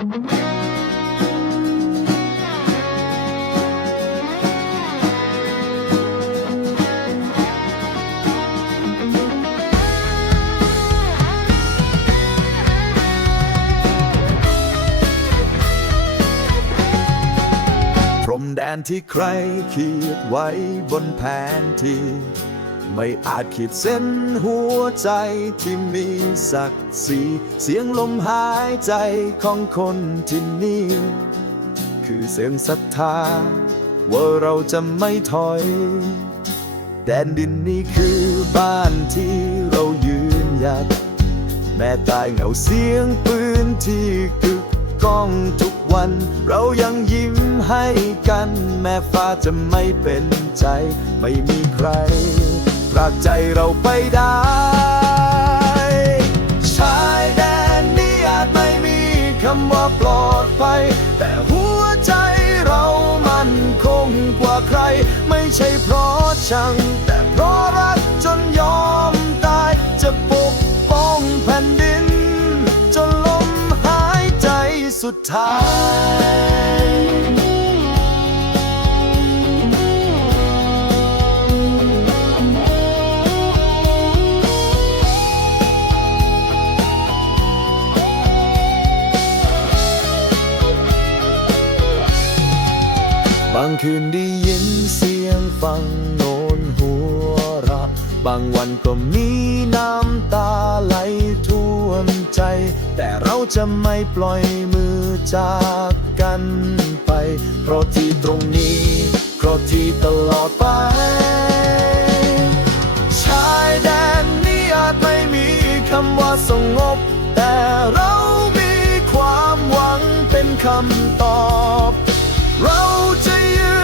พรมแดนที่ใครขีดไว้บนแผนที่ ไม่อาจขีดเส้นหัวใจที่มีศักดิ์ศรีเสียงลมหายใจของคนที่นี่ คือเสียงศรัทธา ว่าเราจะไม่ถอย แดนดินนี้คือบ้านที่เรายืนหยัด แม้ตายเหงาเสียงปืนที่กึกก้องทุกวัน เรายังยิ้มให้กัน แม้ฟ้าจะไม่เป็นใจ ไม่มีใคร ปรากใจเราไปได้ชายแดนนี้อาจไม่มีคำว่าปลอดภัย แต่หัวใจเรามันคงกว่าใคร ไม่ใช่เพราะชัง แต่เพราะรักจนยอมตายจะปกป้องแผ่นดิน จนลมหายใจสุดท้าย บางคืนได้ยินเสียงฟังโนนหัวเราะบางวันก็มีน้ำตาไหลท่วมใจ แต่เราจะไม่ปล่อยมือจากกันไป เพราะที่ตรงนี้ เพราะที่ตลอดไป ชายแดนนี้อาจไม่มีคำว่าสงบ แต่เรามีความหวังเป็นคำตอบ เราจะยืน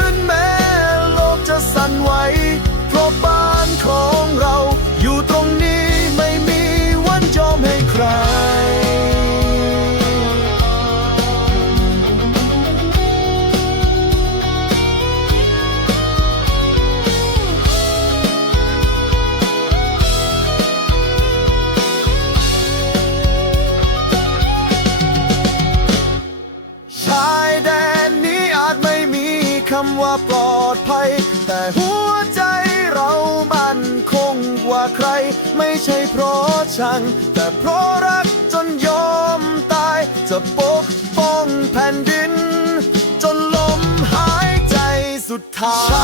ำว่าปลอดภัย แต่หัวใจเรามันคงกว่าใคร ไม่ใช่เพราะชัง แต่เพราะรักจนยอมตาย จะปกป้องแผ่นดิน จนลมหายใจสุดท้าย